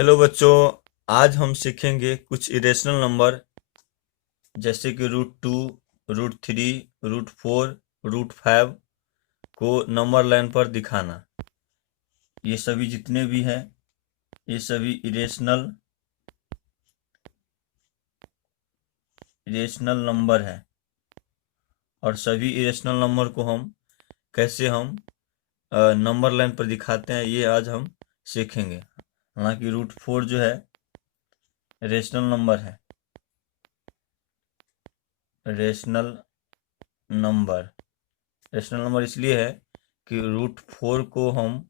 Hello बच्चों, आज हम सीखेंगे कुछ इरेशनल नंबर जैसे कि √2, √3, √4, √5 को नंबर लाइन पर दिखाना। ये सभी जितने भी हैं ये सभी इरेशनल नंबर हैं और सभी इरेशनल नंबर को हम कैसे नंबर लाइन पर दिखाते हैं ये आज हम सीखेंगे। हालांकि √4 जो है रेशनल नंबर है। रेशनल नंबर रेशनल नंबर इसलिए है कि √4 को हम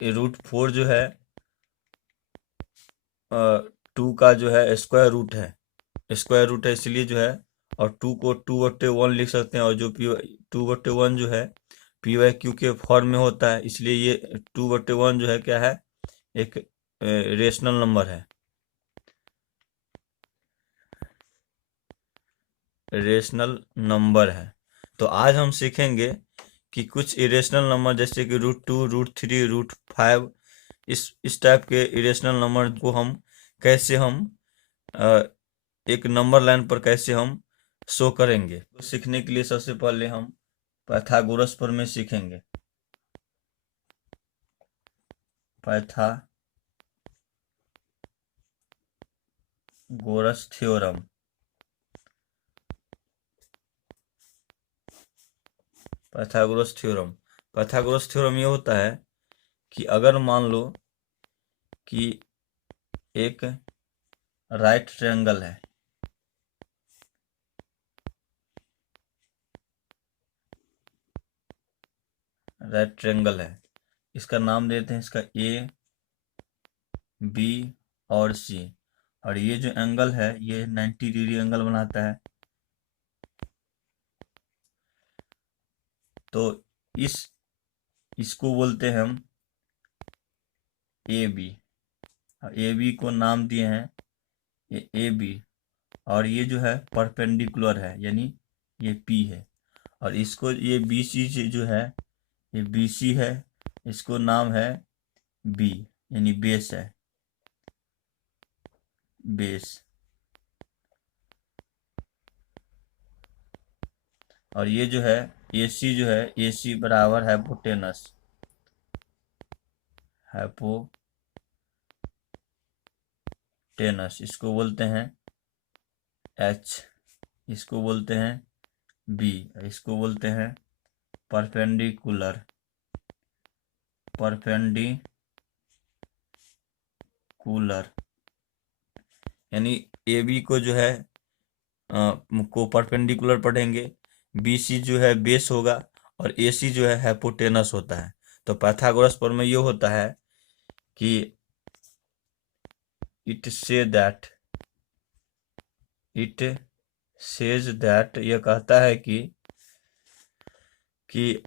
√4 जो है 2 का जो है स्क्वायर रूट है इसलिए जो है। और 2 को 2/1 लिख सकते हैं और जो 2/1 जो है PYQ के फॉर्म में होता है, इसलिए ये 2/1 जो है क्या है, एक रेशनल नंबर है। रेशनल नंबर है। तो आज हम सीखेंगे कि कुछ इरेशनल नंबर जैसे कि √2, √3, √5 इस टाइप के इरेशनल नंबर को हम कैसे एक नंबर लाइन पर कैसे हम शो करेंगे। तो सीखने के लिए सबसे पहले हम पाइथागोरस प्रमेय सीखेंगे। Pythagoras theorem. पाइथागोरस थ्योरम ये होता है कि अगर मान लो कि एक राइट ट्रायंगल है, इसका नाम देते हैं इसका A, B और C, और ये जो एंगल है ये 90 डिग्री एंगल बनाता है। तो इसको बोलते हैं हम AB। AB को नाम दिए हैं ये AB, और ये जो है परपेंडिकुलर है यानी ये P है। और इसको ये BC जो है ये BC है, इसको नाम है B यानी बेस है, बेस। और ये जो है AC जो है AC बराबर हाइपोटेनस, इसको बोलते हैं H, इसको बोलते हैं B, इसको बोलते हैं परपेंडिकुलर यानी AB को जो है को परपेंडिकुलर पढ़ेंगे, BC जो है बेस होगा और AC जो है हाइपोटेनस होता है। तो पाइथागोरस प्रमेय ये होता है कि इट सेज दैट ये कहता है कि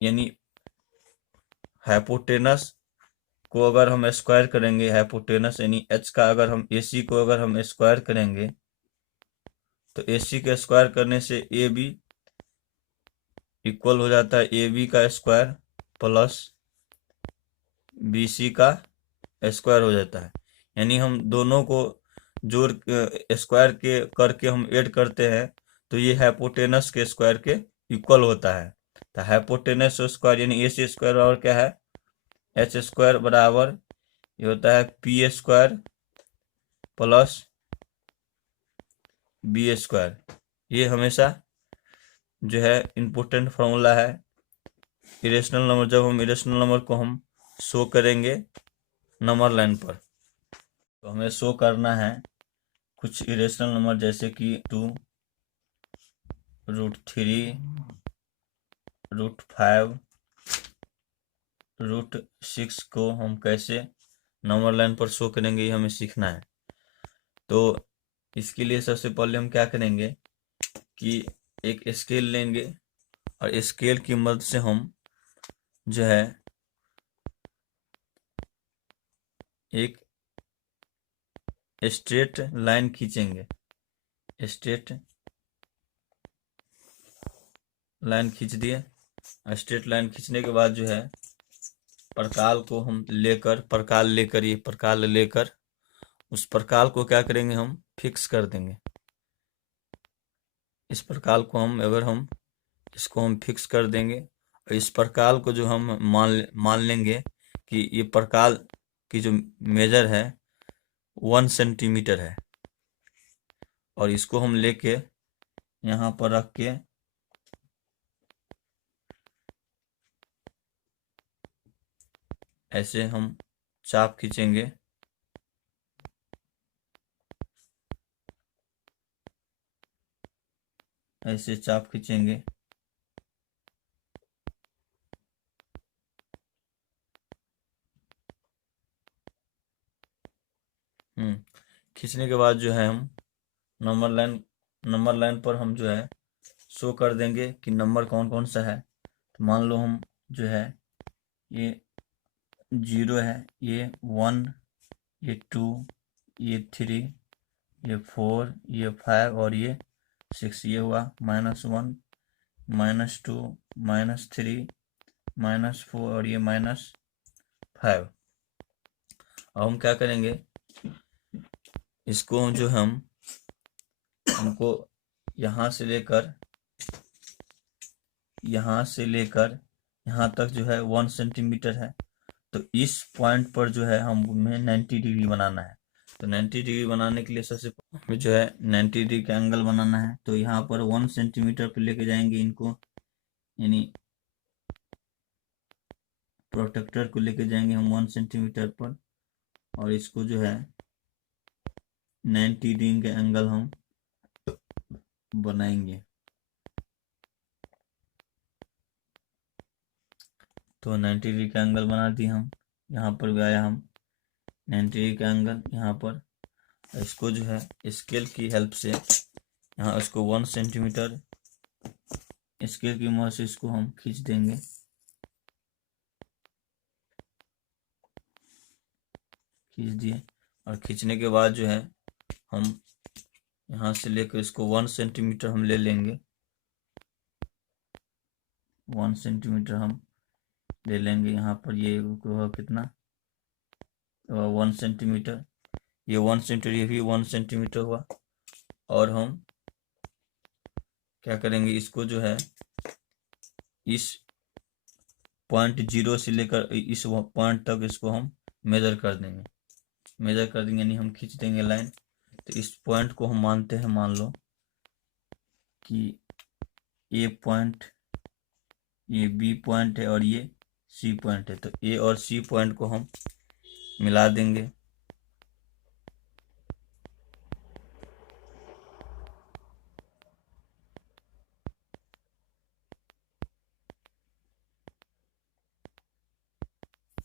यानी हाइपोटेनस को अगर हम स्क्वायर करेंगे, हाइपोटेनस यानी H का अगर हम AC को अगर हम स्क्वायर करेंगे तो AC के स्क्वायर करने से AB इक्वल हो जाता है AB का स्क्वायर प्लस BC का स्क्वायर हो जाता है। यानी हम दोनों को जोड़ स्क्वायर के करके हम ऐड करते हैं तो ये हाइपोटेनस के स्क्वायर के इक्वल होता है। तो हाइपोटेनस स्क्वायर यानी AC स्क्वायर और क्या है H स्क्वायर बराबर ये होता है P square plus B square. ये हमेशा जो है इम्पोर्टेंट फॉर्मूला है इरेशनल नंबर। जब हम इरेशनल नंबर को हम शो करेंगे नंबर लाइन पर तो हमें शो करना है कुछ इरेशनल नंबर जैसे कि 2, √3, √5, √6 को हम कैसे नंबर लाइन पर शो करेंगे ये हमें सीखना है। तो इसके लिए सबसे पहले हम क्या करेंगे कि एक स्केल लेंगे और स्केल की मदद से हम जो है एक स्ट्रेट लाइन खींचेंगे। स्ट्रेट लाइन खींच दिए। स्ट्रेट लाइन खींचने के बाद जो है प्रकाल को हम लेकर ये प्रकाल लेकर उस प्रकाल को क्या करेंगे, हम फिक्स कर देंगे। इस प्रकाल को हम इसको हम फिक्स कर देंगे और इस प्रकाल को जो हम मान लेंगे कि ये प्रकाल की जो मेजर है 1 सेंटीमीटर है, और इसको हम लेके यहाँ पर रख के ऐसे हम चाप खींचेंगे। ऐसे चाप खींचेंगे। खींचने के बाद जो है हम नंबर लाइन पर हम जो है शो कर देंगे कि नंबर कौन कौन सा है। तो मान लो हम जो है ये 0 है, ये 1, ये 2, ये 3, ये 4, ये 5 और ये 6। ये हुआ -1, -2, -3, -4 और ये -5। अब हम क्या करेंगे, इसको जो हमको यहाँ से लेकर यहाँ तक जो है 1 सेंटीमीटर है। तो इस पॉइंट पर जो है हमें 90 डिग्री बनाना है। तो 90 डिग्री बनाने के लिए सबसे पहले जो है 90 डिग्री का एंगल बनाना है। तो यहाँ पर 1 सेंटीमीटर पर लेके जाएंगे इनको, यानी प्रोटेक्टर को लेके जाएंगे हम 1 सेंटीमीटर पर, और इसको जो है 90 डिग्री का एंगल हम बनाएंगे। तो 90 डिग्री का एंगल बना दिए हम। यहाँ पर भी आया हम 90 डिग्री का एंगल यहाँ पर। इसको जो है स्केल की हेल्प से यहाँ इसको 1 सेंटीमीटर स्केल की मदद से इसको हम खींच देंगे। खींच दिए, और खींचने के बाद जो है हम यहाँ से लेकर इसको 1 सेंटीमीटर हम ले लेंगे। 1 सेंटीमीटर हम ले लेंगे। यहाँ पर ये हुआ कितना, 1 सेंटीमीटर। ये 1 सेंटीमीटर, ये भी 1 सेंटीमीटर हुआ। और हम क्या करेंगे, इसको जो है इस पॉइंट 0 से लेकर इस पॉइंट तक इसको हम मेजर कर देंगे, यानी हम खींच देंगे लाइन। तो इस पॉइंट को हम मानते हैं, मान लो कि ए पॉइंट, ये बी पॉइंट है और ये सी पॉइंट है। तो ए और सी पॉइंट को हम मिला देंगे।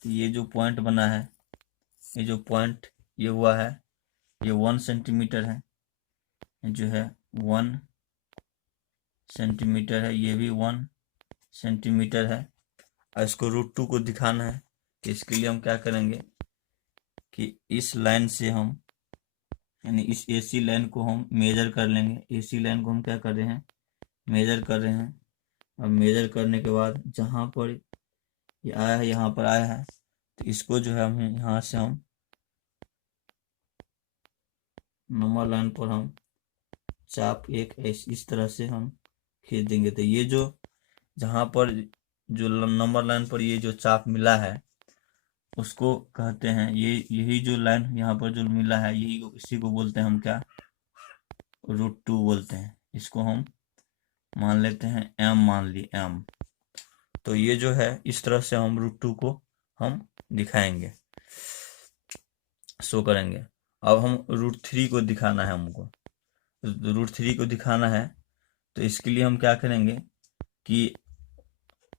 ये जो पॉइंट बना है, ये जो पॉइंट ये हुआ है, ये 1 सेंटीमीटर है, जो है 1 सेंटीमीटर है। ये भी 1 सेंटीमीटर है। और इसको √2 को दिखाना है। तो इसके लिए हम क्या करेंगे कि इस लाइन से हम, यानी इस AC लाइन को हम मेजर कर लेंगे। AC लाइन को हम क्या कर रहे हैं, मेजर कर रहे हैं। और मेजर करने के बाद जहाँ पर ये आया है, यहाँ पर आया है, तो इसको जो है हम यहाँ से हम नंबर लाइन पर हम चाप एक इस तरह से हम खींच देंगे। तो ये जो जहाँ पर जो नंबर लाइन पर ये जो चाप मिला है उसको कहते हैं, यही जो लाइन यहाँ पर जो मिला है, इसी को बोलते हैं हम क्या, √2 बोलते हैं। इसको हम मान लेते हैं m, मान ली m। तो ये जो है इस तरह से हम √2 को हम दिखाएंगे, शो करेंगे। अब हम √3 को दिखाना है हमको। √3 को दिखाना है, तो इसके लिए हम क्या करेंगे कि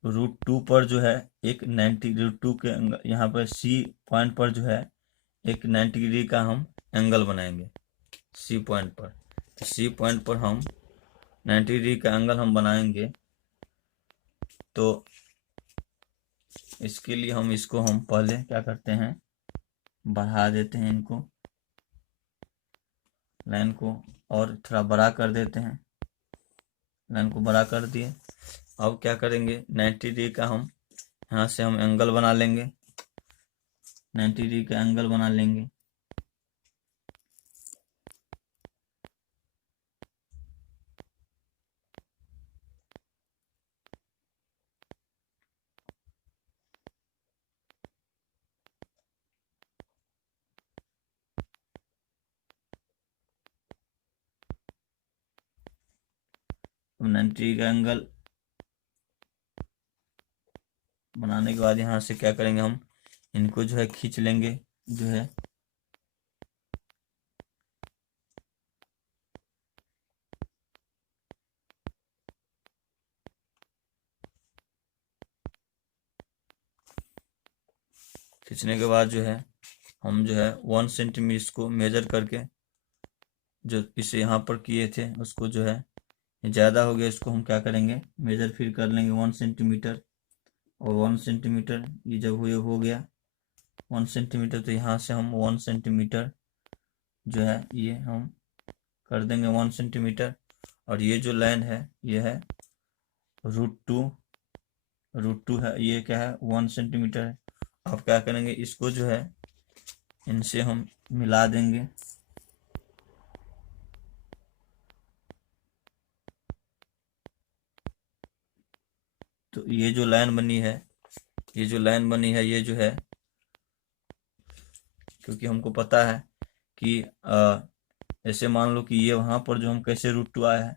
√2 पर जो है एक 90 √2 के यहाँ पर C पॉइंट पर जो है एक 90 डिग्री का हम एंगल बनाएंगे C पॉइंट पर। तो C पॉइंट पर हम 90 डिग्री का एंगल हम बनाएंगे। तो इसके लिए हम इसको हम पहले क्या करते हैं, बढ़ा देते हैं इनको, लाइन को, और थोड़ा बड़ा कर देते हैं। लाइन को बड़ा कर दिए। अब क्या करेंगे, 90 डिग्री का हम यहाँ से हम एंगल बना लेंगे। 90 डिग्री का एंगल बना लेंगे। तो 90 डिग्री का एंगल बनाने के बाद यहाँ से क्या करेंगे, हम इनको जो है खींच लेंगे, जो है खींचने के बाद जो है हम जो है 1 सेंटीमीटर इसको मेजर करके, जो इसे यहाँ पर किए थे उसको जो है ज़्यादा हो गया, इसको हम क्या करेंगे, मेजर फिर कर लेंगे 1 सेंटीमीटर। और 1 सेंटीमीटर ये जब हुए हो गया 1 सेंटीमीटर, तो यहाँ से हम 1 सेंटीमीटर जो है ये हम कर देंगे 1 सेंटीमीटर। और ये जो लाइन है ये है √2 है, ये क्या है 1 सेंटीमीटर है। अब क्या करेंगे, इसको जो है इनसे हम मिला देंगे। तो ये जो लाइन बनी है, ये जो है, क्योंकि हमको पता है कि ऐसे मान लो कि ये वहाँ पर जो हम कैसे √2 आया है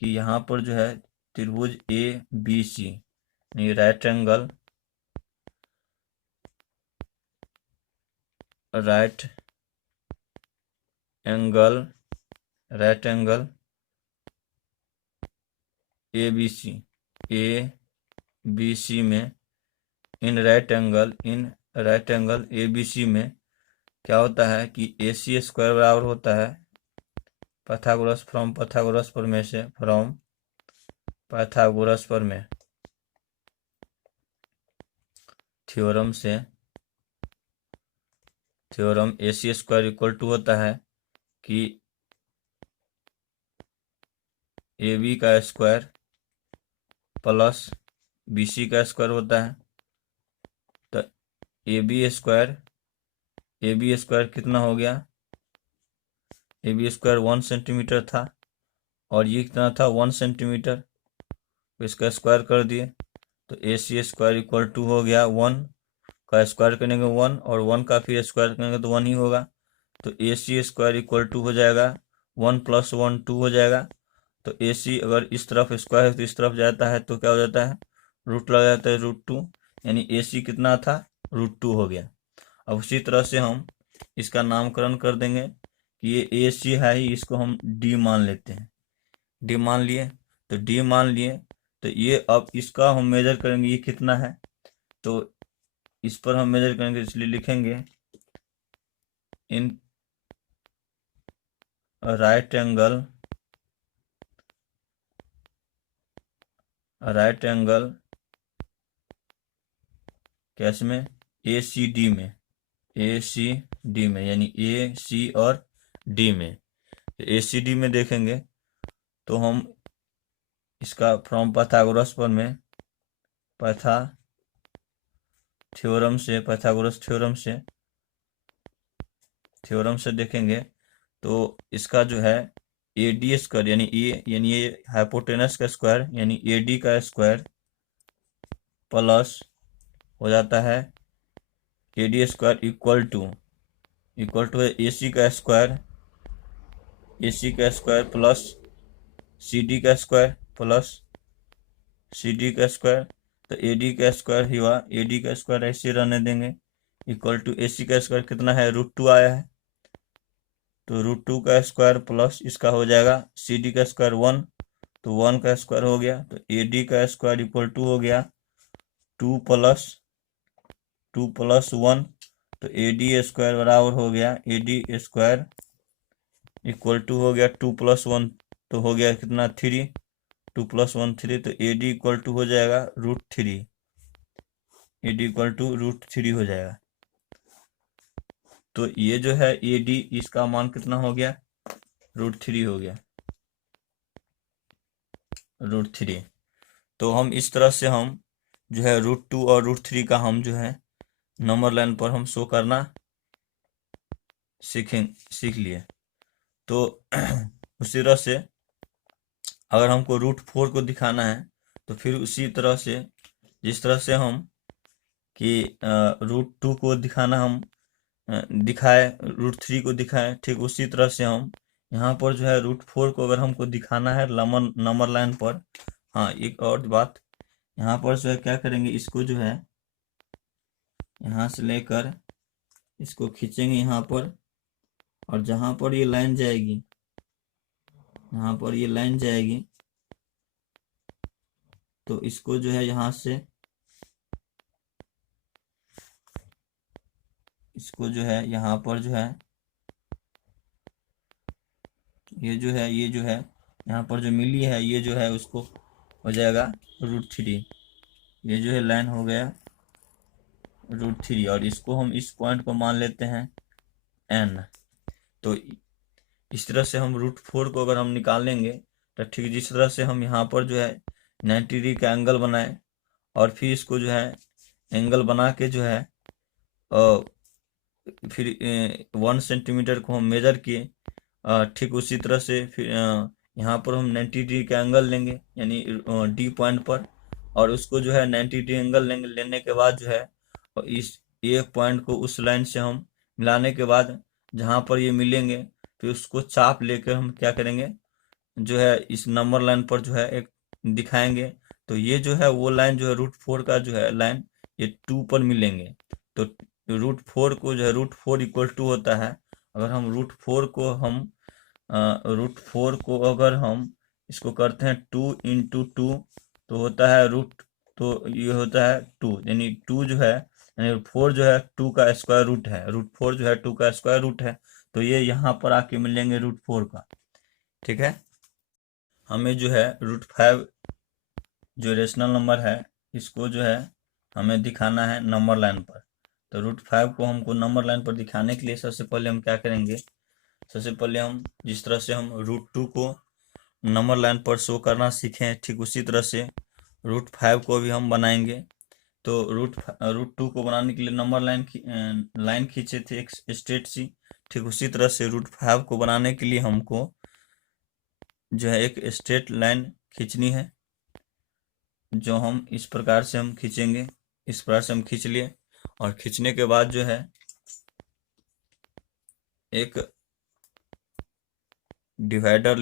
कि यहाँ पर जो है त्रिभुज ABC यानी राइट एंगल ABC में इन राइट एंगल ABC में क्या होता है कि AC स्क्वायर बराबर होता है पाइथागोरस प्रमेय theorem AC square equal to होता है कि AB का स्क्वायर प्लस BC का स्क्वायर होता है। तो AB स्क्वायर कितना हो गया, AB स्क्वायर 1 सेंटीमीटर था और ये कितना था 1 सेंटीमीटर, तो इसका स्क्वायर कर दिए। तो AC स्क्वायर इक्वल टू हो गया 1 का स्क्वायर करेंगे 1 और 1 का फिर स्क्वायर करेंगे तो 1 ही होगा। तो AC स्क्वायर इक्वल टू हो जाएगा 1 + 1 2 हो जाएगा। तो AC अगर इस तरफ स्क्वायर है तो इस तरफ जाता है तो क्या हो जाता है, रूट लग जाता है √2, यानी AC कितना था √2 हो गया। अब उसी तरह से हम इसका नामकरण कर देंगे कि ये AC है ही, इसको हम D मान लेते हैं। D मान लिए, तो D मान लिए, तो ये अब इसका हम मेजर करेंगे ये कितना है, तो इस पर हम मेजर करेंगे, इसलिए लिखेंगे इन राइट एंगल कैसे में ACD में यानी AC और D में। ACD में देखेंगे तो हम इसका फ्रॉम पाइथागोरस थ्योरम से देखेंगे तो इसका जो है AD स्क्वायर यानी ये हाइपोटेनस का स्क्वायर यानी AD का स्क्वायर प्लस हो जाता है AD स्क्वायर इक्वल टू है AC का स्क्वायर प्लस CD का स्क्वायर तो AD का स्क्वायर ही हुआ, AD का स्क्वायर ऐसे रहने देंगे इक्वल टू AC का स्क्वायर कितना है √2 आया है, तो √2 का स्क्वायर प्लस इसका हो जाएगा CD का स्क्वायर 1, तो 1 का स्क्वायर हो गया, तो AD का स्क्वायर इक्वल टू हो गया 2 + 1, तो AD स्क्वायर बराबर हो गया AD स्क्वायर इक्वल टू हो गया 2 + 1, तो हो गया कितना 3, 2 + 1 3, तो AD इक्वल टू हो जाएगा √3, हो जाएगा। तो ये जो है AD इसका मान कितना हो गया √3 हो गया, √3। तो हम इस तरह से हम जो है √2 और √3 का हम जो है नंबर लाइन पर हम शो करना सीख लिए। तो उसी तरह से अगर हमको √4 को दिखाना है तो फिर उसी तरह से जिस तरह से हम कि √2 को दिखाना हम दिखाए, √3 को दिखाए, ठीक उसी तरह से हम यहाँ पर जो है √4 को अगर हमको दिखाना है नंबर लाइन पर। हाँ, एक और बात, यहाँ पर जो है क्या करेंगे, इसको जो है यहाँ से लेकर इसको खींचेंगे यहाँ पर, और जहाँ पर ये लाइन जाएगी, यहाँ पर ये लाइन जाएगी, तो इसको जो है यहाँ से इसको जो है यहाँ पर जो है ये जो है यहाँ पर जो मिली है, ये जो है उसको हो जाएगा √3। ये जो है लाइन हो गया √3, और इसको हम इस पॉइंट को मान लेते हैं n। तो इस तरह से हम √4 को अगर हम निकाल लेंगे तो ठीक जिस तरह से हम यहाँ पर जो है 90 डिग्री का एंगल बनाए, और फिर इसको जो है एंगल बना के जो है फिर 1 सेंटीमीटर को हम मेजर किए, ठीक उसी तरह से फिर यहाँ पर हम 90 डिग्री का एंगल लेंगे, यानी डी पॉइंट पर, और उसको जो है 90 डिग्री एंगल लेंगे। लेने के बाद जो है इस एक पॉइंट को उस लाइन से हम मिलाने के बाद जहाँ पर ये मिलेंगे, फिर उसको चाप लेकर हम क्या करेंगे, जो है इस नंबर लाइन पर जो है एक दिखाएंगे। तो ये जो है वो लाइन जो है √4 का जो है लाइन, ये 2 पर मिलेंगे। तो √4 को जो है √4 इक्वल टू होता है, अगर हम √4 को अगर हम इसको करते हैं 2 × 2, तो होता है तो ये होता है 2, यानी 2 जो है, यानी 4 जो है 2 का स्क्वायर रूट है, √4 जो है 2 का स्क्वायर रूट है। तो ये यहाँ पर आके मिलेंगे √4 का। ठीक है, हमें जो है √5 जो रेशनल नंबर है, इसको जो है हमें दिखाना है नंबर लाइन पर। तो √5 को हमको नंबर लाइन पर दिखाने के लिए सबसे पहले हम क्या करेंगे, सबसे पहले हम जिस तरह से हम √2 को नंबर लाइन पर शो करना सीखें, ठीक उसी तरह से √5 को भी हम बनाएंगे। तो √2 को बनाने के लिए नंबर लाइन खींचे थे एक स्ट्रेट सी, ठीक उसी तरह से √5 को बनाने के लिए हमको जो है एक स्ट्रेट लाइन खींचनी है, जो हम इस प्रकार से हम खींचेंगे। इस प्रकार से हम खींच लिए, और खींचने के बाद जो है एक डिवाइडर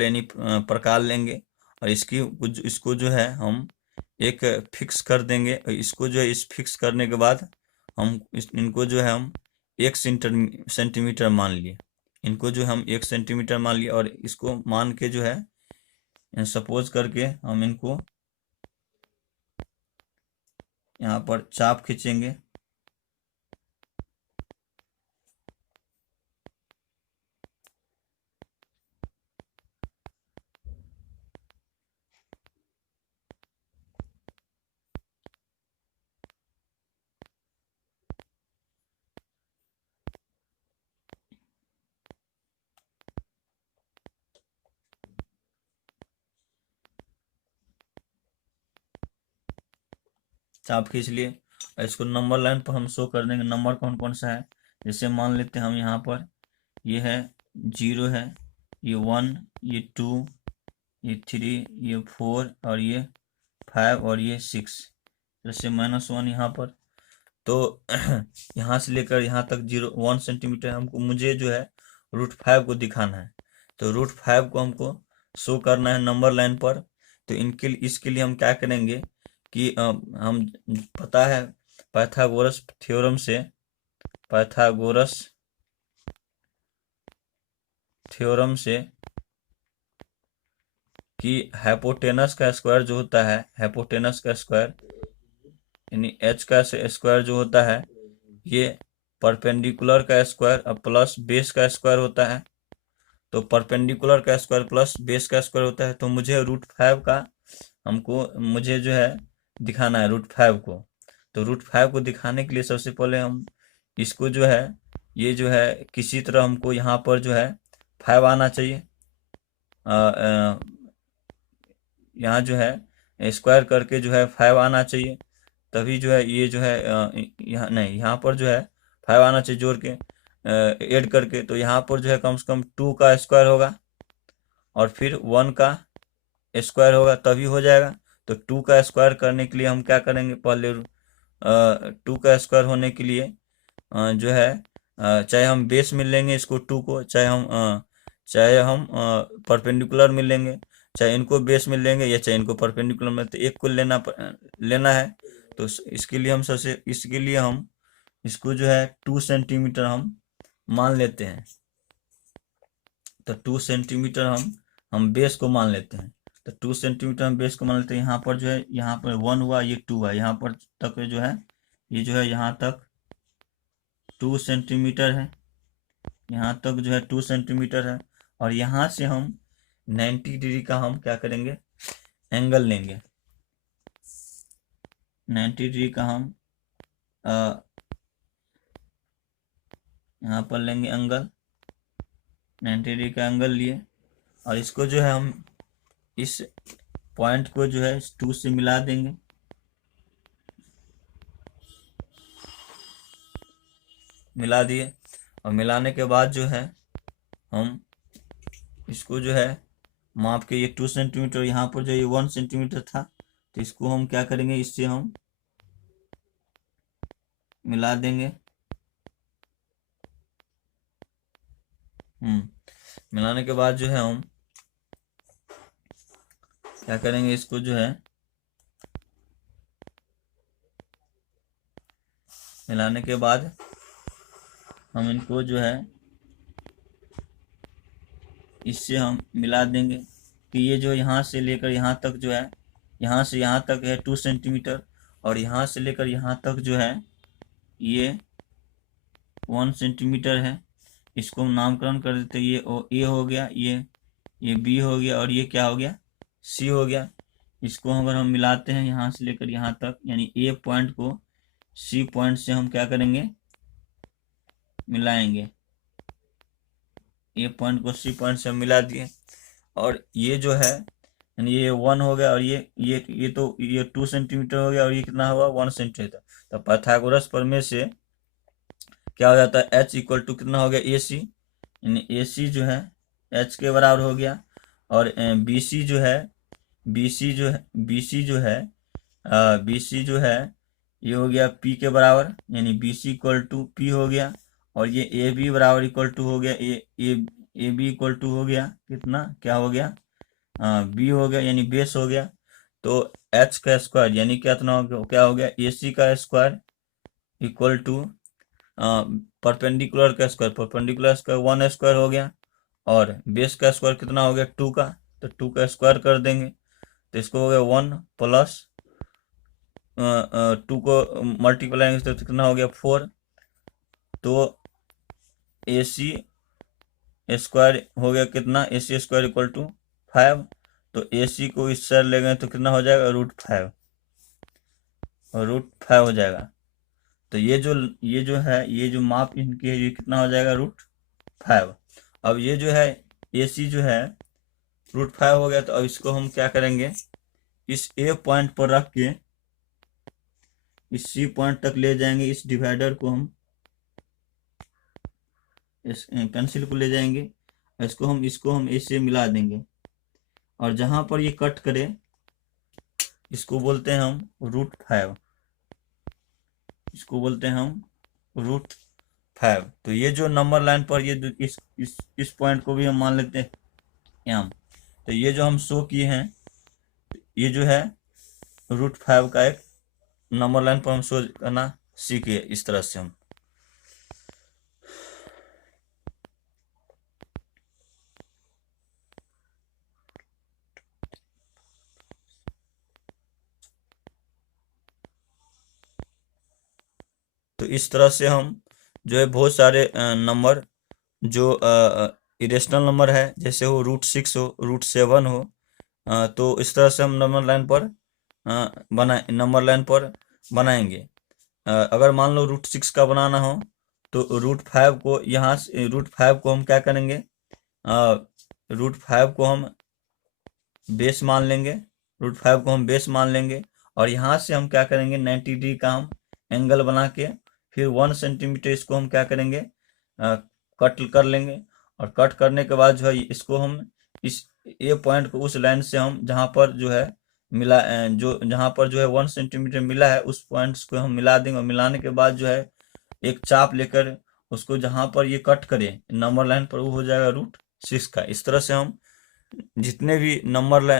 प्रकार लेंगे, और इसको जो है हम एक फिक्स कर देंगे। और इसको जो है इस फिक्स करने के बाद हम इनको जो है हम 1 सेंटीमीटर मान लिए, इनको जो हम 1 सेंटीमीटर मान लिए, और इसको मान के जो है सपोज करके हम इनको यहाँ पर चाप खींचेंगे। चाप खींच लिए, और इसको नंबर लाइन पर हम शो कर देंगे। नंबर कौन कौन सा है, जैसे मान लेते हैं हम यहाँ पर ये है 0 है, ये 1, ये 2, ये 3, ये 4, और ये 5, और ये 6, जैसे -1 यहाँ पर। तो यहाँ से लेकर यहाँ तक 1 सेंटीमीटर हमको मुझे जो है √5 को दिखाना है। तो √5 को हमको शो करना है नंबर लाइन पर। तो इसके लिए हम क्या करेंगे कि हम पता है पाइथागोरस थ्योरम से कि हाइपोटेनस का स्क्वायर जो होता है, हाइपोटेनस का स्क्वायर यानी h का स्क्वायर जो होता है, ये परपेंडिकुलर का स्क्वायर अब प्लस बेस का स्क्वायर होता है। तो परपेंडिकुलर का स्क्वायर प्लस बेस का स्क्वायर होता है। तो मुझे √5 का मुझे जो है दिखाना है √5 को। तो √5 को दिखाने के लिए सबसे पहले हम इसको जो है, ये जो है किसी तरह हमको यहाँ पर जो है 5 आना चाहिए। यहाँ जो है स्क्वायर करके जो है 5 आना चाहिए। तभी जो है ये जो है यहाँ नहीं, यहाँ पर जो है 5 आना चाहिए जोड़ के ऐड करके। तो यहाँ पर जो है कम से कम 2 का स्क्वायर होगा और फिर 1 का स्क्वायर होगा, तभी हो जाएगा। तो 2 का स्क्वायर करने के लिए हम क्या करेंगे, पहले 2 का स्क्वायर होने के लिए जो है चाहे हम बेस में लेंगे इसको 2 को, चाहे हम परपेंडिकुलर में लेंगे, चाहे इनको बेस में लेंगे या चाहे इनको परपेंडिकुलर में, तो एक को लेना है। तो इसके लिए हम इसको जो है 2 सेंटीमीटर हम मान लेते हैं। तो 2 सेंटीमीटर हम बेस को मान लेते हैं। तो 2 सेंटीमीटर हम बेस को मान लेते हैं। यहाँ पर जो है, यहाँ पर 1 हुआ, ये 2 है, यहाँ पर तक जो है ये जो है यहाँ तक 2 सेंटीमीटर है, यहाँ तक जो है 2 सेंटीमीटर है। और यहाँ से हम 90 डिग्री का हम क्या करेंगे, एंगल लेंगे। 90 डिग्री का हम यहाँ पर लेंगे एंगल, 90 डिग्री का एंगल लिए, और इसको जो है हम इस पॉइंट को जो है 2 से मिला देंगे। मिला दिए, और मिलाने के बाद जो है हम इसको जो है माप के, ये 2 सेंटीमीटर, यहाँ पर जो ये 1 सेंटीमीटर था, तो इसको हम क्या करेंगे, इससे हम मिला देंगे। मिलाने के बाद जो है हम क्या करेंगे, इसको जो है मिलाने के बाद हम इनको जो है इससे हम मिला देंगे कि ये जो यहाँ से लेकर यहाँ तक जो है, यहाँ से यहाँ तक है 2 सेंटीमीटर, और यहाँ से लेकर यहाँ तक जो है ये 1 सेंटीमीटर है। इसको हम नामकरण कर देते हैं, ये ए हो गया, ये बी हो गया, और ये क्या हो गया, सी हो गया। इसको अगर हम मिलाते हैं यहाँ से लेकर यहाँ तक, यानी ए पॉइंट को सी पॉइंट से हम क्या करेंगे, मिलाएंगे। ए पॉइंट को सी पॉइंट से हम मिला दिए, और ये जो है यानी ये 1 हो गया, और ये 2 सेंटीमीटर हो गया, और ये कितना हुआ, 1 सेंटीमीटर। तो पाइथागोरस प्रमेय से क्या हो जाता है, एच इक्वल टू कितना हो गया, ए सी, यानी ए सी जो है एच के बराबर हो गया। और बी सी जो है ये हो गया पी के बराबर, यानी B C equal to P हो गया। और ये ए बी बराबर इक्वल टू हो गया, ए बी इक्वल टू हो गया कितना, क्या हो गया, बी हो गया, यानी बेस हो गया। तो एच का स्क्वायर यानी कितना हो गया, क्या हो गया, ए सी का स्क्वायर इक्वल टू परपेंडिकुलर का स्क्वायर 1 स्क्वायर हो गया, और बेस का स्क्वायर कितना हो गया, 2 का, तो 2 का स्क्वायर कर देंगे। तो इसको हो गया 1 प्लस 2 को मल्टीप्लाई तो कितना हो गया, 4। तो ए सी स्क्वायर हो गया कितना, ए सी स्क्वायर इक्वल टू 5। तो ए सी को इस साइड ले गए तो कितना हो जाएगा, √5 हो जाएगा। तो ये जो है, ये जो माप इनकी है, ये कितना हो जाएगा, √5। अब ये जो है ए सी जो है √5 हो गया। तो अब इसको हम क्या करेंगे, इस ए पॉइंट पर रख के इस सी पॉइंट तक ले जाएंगे। इस डिवाइडर को हम, इस पेंसिल को ले जाएंगे, इसको हम इससे मिला देंगे, और जहां पर ये कट करे इसको बोलते हैं हम √5, इसको बोलते हैं हम √5। तो ये जो नंबर लाइन पर ये इस पॉइंट को भी हम मान लेते हैं एम। तो ये जो हम शो किए हैं, ये जो है √5 का एक नंबर लाइन पर हम शो करना सीखे, इस तरह से हम। तो इस तरह से हम जो है बहुत सारे नंबर जो इरेशनल नंबर है, जैसे हो √6 हो, √7 हो, तो इस तरह से हम नंबर लाइन पर बनाएंगे। अगर मान लो √6 का बनाना हो तो √5 को यहाँ से, √5 को हम क्या करेंगे, √5 को हम बेस मान लेंगे, और यहाँ से हम क्या करेंगे 90 डिग्री का हम एंगल बना के फिर 1 सेंटीमीटर इसको हम क्या करेंगे कट कर लेंगे। और कट करने के बाद जो है इसको हम इस ए पॉइंट को उस लाइन से हम जहाँ पर जो है मिला जो जहाँ पर जो है 1 सेंटीमीटर मिला है उस पॉइंट्स को हम मिला देंगे। और मिलाने के बाद जो है एक चाप लेकर उसको जहाँ पर ये कट करे नंबर लाइन पर वो हो जाएगा √6 का। इस तरह से हम जितने भी नंबर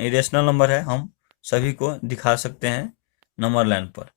इरेशनल नंबर है हम सभी को दिखा सकते हैं नंबर लाइन पर।